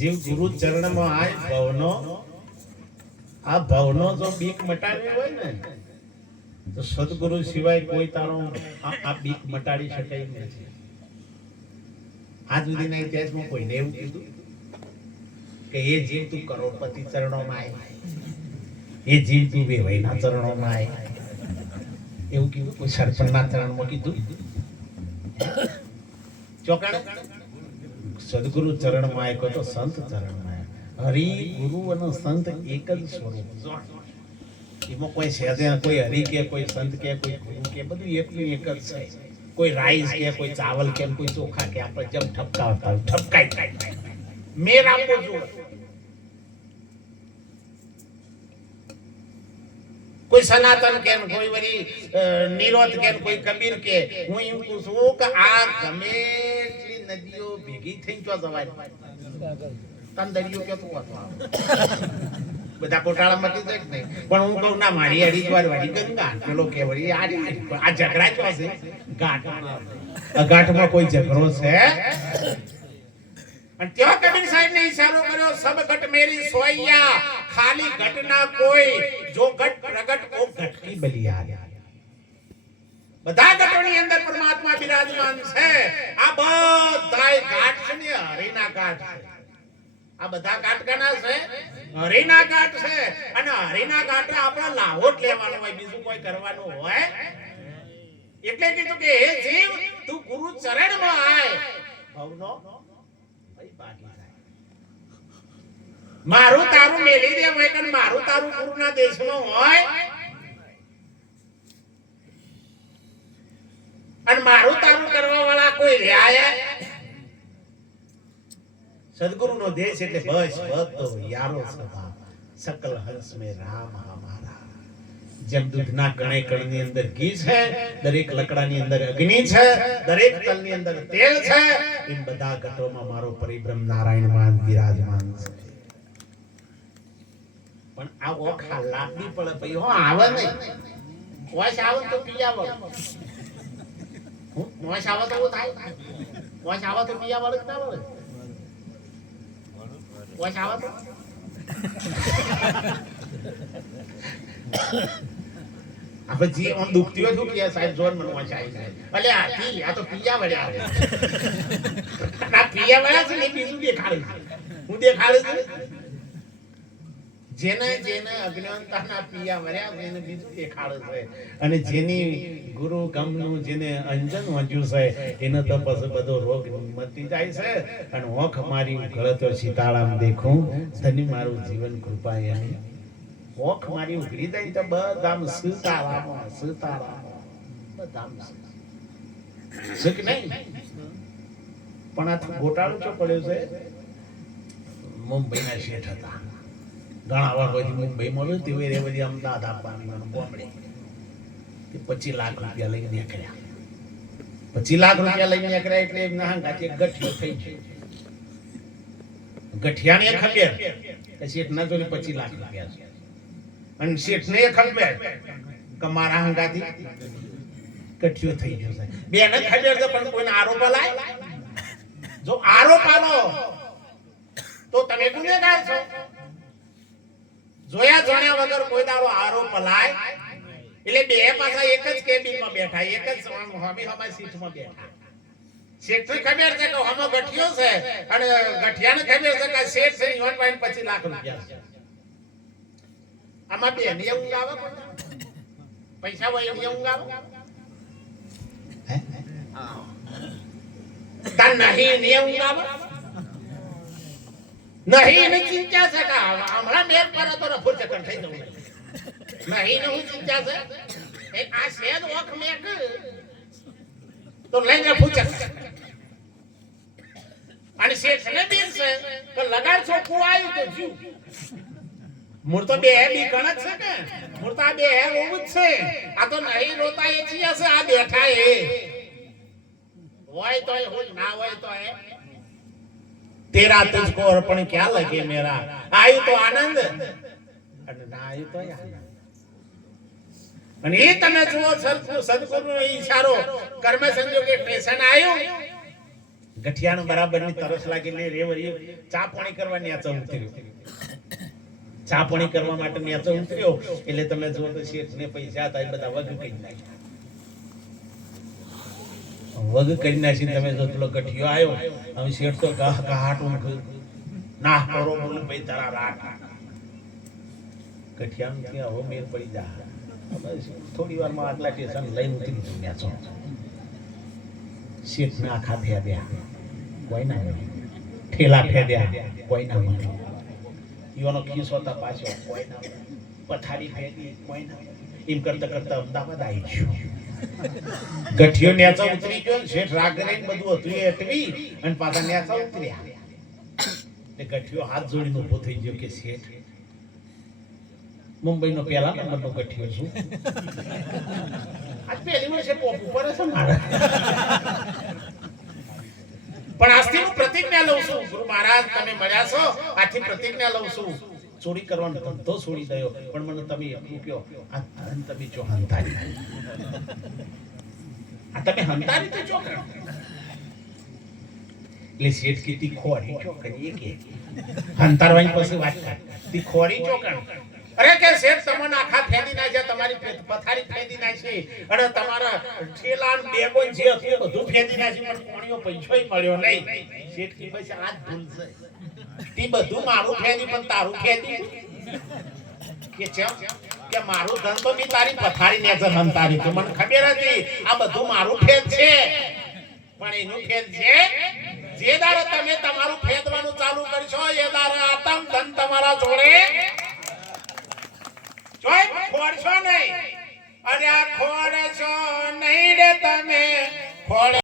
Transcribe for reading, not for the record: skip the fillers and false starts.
જીવ ગુરુ ચરણમાં આય ભવનો આ ભવનો જો બીક મટાડવી હોય ને તો સદગુરુ સિવાય કોઈ તારો આ બીક મટાડી શકે નથી. આજ સુધીના ઇતિહાસમાં કોઈને એવું કીધું કે એ જીવ તું કરોડપતિ ચરણોમાં આય, એ જીવ તું વેવાઈના ચરણોમાં આય, એવું કીધું? કોઈ સરપંચના ચરણમાં કીધું? ચોકડ સદગુરુ ચરણમાં આય તો સંત ચરણમાં આય. હરિ ગુરુ અને સંત એક જ સ્વરૂપ. એમાં કોઈ સેદે કોઈ હરિ કે કોઈ સંત કે કોઈ ગુરુ કે બધું એકનું એક જ છે. કોઈ રાઈસ કે કોઈ ચાવલ કે કોઈ ચોખા કે આપણે જેમ ઠપકાવતા ઠપકાઈ થાય મેર આપો જો. કોઈ સનાતન કે કોઈ વળી નિરોધ કે કોઈ કબીર કે હું એમ કહું છું કે આ ગમે એટલી નદીઓ ભેગી થઈ તો જવાય તંદરીઓ કે તું હતો બધા કોટાળામાં કીધું જ નહીં. પણ હું કહું ના મારી હરિદ્વાર વાળી કરી ગાંઠ પેલો કે વળી આ ઝઘડા ચો છે ગાંઠમાં કોઈ ઝઘડો છે? અને ત્યાં કબીર સાહેબ ને ઈશારો કર્યો સબ ઘટ મેરી સોઈયા ખાલી ઘટ ના કોઈ જો ઘટ પ્રગટ ઓ ઘટ કી બલિયા. બધા ઘટોની અંદર પરમાત્મા બિરાજમાન છે. આ બધાય ઘાટ છે ને હરિના ઘાટ છે. આ બધા ઘાટ કના છે? હરિના ઘાટ છે. અને હરિના ઘાટે આપણે લાહોટ લેવાનો હોય, બીજું કોઈ કરવાનું હોય. એટલે કીધું કે હે જીવ તું ગુરુ ચરણમાં આય ભવનો મારું તારું મેલી દે હોય કે મારું તારું ગુરુના દેશમાં હોય અને મારું તારું કરવા વાળા કોઈ રહ્યા. સદગુરુનો દેશ એટલે બસ બધો યારો સભા સકલ હંસ મે રામ હમારા. જેમ દૂધના કણે કણની અંદર ઘી છે, દરેક લકડાની અંદર અગ્નિ છે, દરેક તલની અંદર તેલ છે, એમ બધા ઘટોમાં મારો પરિબ્રહ્મ નારાયણમાં બિરાજમાન છે. પણ આ ઓખા લાગી પડે ભાઈ હો આવે નહીં. વોશ આવે તો પિયાવળ, વોશ આવે તો થાય, વોશ આવે તો પિયાવળ જ ના વળે. વોશ આવે તો આપણે જે ઓન દુખતી હોય દુખી સાહેબ જોર મને વોશ આવી જાય. ભલે આ તો પિયાવળ આવે. ના પિયાવળ છે ને બીજું દેખાડે છે. હું દેખાડે છે જેને જેને અજ્ઞાનતાના પિયા વર્યા છે એને બીજું દેખાડે છે. અને જેની ગુરુ ગમનું જેને અંજન વાંચ્યું છે એને તો પછી બધો રોગ મટી જાય છે. અને ઓખ મારી ગળતો સીતારામ દેખું ધની મારું જીવન કૃપા એની. ઓખ મારી ઉઘડી જાય તો બધામ સીતારામ સીતારામ બધામ સુખ નહીં. પણ આ ગોટાળો ચો પડ્યો છે. મુંબઈના શેઠ હતા, ઘણા વાર પછી મુંબઈમાં રહ્યું તે એ બધી અમદાવાદ આપવાની બોમ્બે 25 લાખ રૂપિયા લઈને નીકળ્યા. 25 લાખ રૂપિયા લઈને નીકળ્યા એટલે એમના હાંગાથી એક ગઠિયો થઈ ગયો. ગઠિયાને ખબર કે શેઠના જોડે 25 લાખ રૂપિયા છે અને શેઠને ખબર કે મારા હાંગાથી ગઠિયો થઈ ગયો છે. બેને ખબર છે પણ કોઈને આરોપ લાય. જો આરોપ આલો તો તમે ગુનેગાર છો. જોયા જોણ્યા વગર કોઈ દારો આરોપ લાય એટલે બે પાછા એક જ કેબિનમાં બેઠા, એક જ હમી સીટમાં બેઠા. શેઠને ખબર છે કે હમો ગઠિયો છે અને ગઠિયાને ખબર છે કે શેઠ છે ઈવન વાઈન 25 લાખ રૂપિયા છે. આમાં બે ને ઊંઘ આવે પૈસા હોય ને ઊંઘ આવે તાર નહીં ને ઊંઘ આવે નહીં ને ચિંતા છે કે હમણાં મેર પર તો રફુર ચક્કર થઈ જવું નહીં ને હું ચિંતા છે એક આ શેદ ઓખ મેક તો લઈને રફુર ચક્કર અને શેઠ ને બીન છે કે લગાડ ચોખ્ખું આવ્યું તો જીવ મૂળ તો બે બી ગણત છે કે મૂળ તો આ બે રોવું જ છે. આ તો નહીં રોતા એ છે આ બેઠા એ હોય તો હું ના હોય તો એ तेरा तुझको अर्पण क्या लगे मेरा. आयु तो आनंद અને ના આયુ તો આનંદ. અને એ તમે જુઓ સદગુરુનો ઈશારો કર્મ સંજોગે સ્ટેશન આવ્યું ગઠિયાનું બરાબરની તરસ લાગી લે રેવરિયો ચા પાણી કરવા ન્યાચો ઉતર્યો. ચા પાણી કરવા માટે ન્યાચો ઉતર્યો એટલે તમે જો તો શેઠને પૈસા હતા એ બધા વગ કરી નાખ્યા. વગ કરી નાખીને તમે જો પેલો ગઠિયો આવ્યો હવે શેઠ તો કહાટું ના કરો બોલું ભાઈ તારા રાટ ગઠિયાનું ત્યાં હવે મેર પડી જા. થોડી વારમાં આટલા સ્ટેશન લઈને ઉતરી તું ન્યાચો. શેઠને આખા ફેદ્યા કોઈ ના ઠેલા ફેદ્યા કોઈ ના મળે. યુવાનો ખીસો હતા પાછો કોઈ ના પથારી ફેદી કોઈ ના. એમ કરતા કરતા અમદાવાદ આવી ગયો. ગઠિયો ન્યાચા ઉતરી ગયો. શેઠ રાગ રહીને બધું હતું એ અટવી અને પાછા ન્યાચા ઉતર્યા. એટલે ગઠિયો હાથ જોડીને ઉભો થઈ ગયો કે શેઠ મુંબઈનો પહેલા નંબરનો ગઠિયો છું. આજ પહેલી વર્ષે પોપ ઉપર છે મારા. પણ આજથી હું પ્રતિજ્ઞા લઉં છું ગુરુ મહારાજ તમે મળ્યા છો આથી પ્રતિજ્ઞા લઉં છું ચોરી કરવાનો ધંધો છોડી દયો પણ મને તમે એટલું કહો આ ધન તમે જો હંતારી આ તમે હંતારી તો જો કરો. એટલે શેઠ કે તી ખોરી જો કરીએ કે હંતારવાની પછી વાત કર તી ખોરી જો કર. અરે કે શેઠ તમને આખા ફેદી નાખ્યા તમારી પથારી ફેદી નાખી અને તમારા ઠેલા ને બેગો જે હતું બધું ફેદી નાખી પણ કોણીઓ પૈસોય મળ્યો નહીં. શેઠ કે પછી આજ ભૂલ છે તી બધું મારું ફેદી પણ તારું ફેદી કે ચમ કે મારું ધન તો બી તારી પથારી ને જ હંતારી તો મને ખબર હતી આ બધું મારું ફેદ છે પણ એનું ફેદ છે જે દાડે તમે તમારું ફેદવાનું ચાલુ કરશો એ દાડે આતમ ધન તમારા જોડે જોઈ ખોડશો નહીં. અરે ખોડશો નહીં રે તમે ખોડ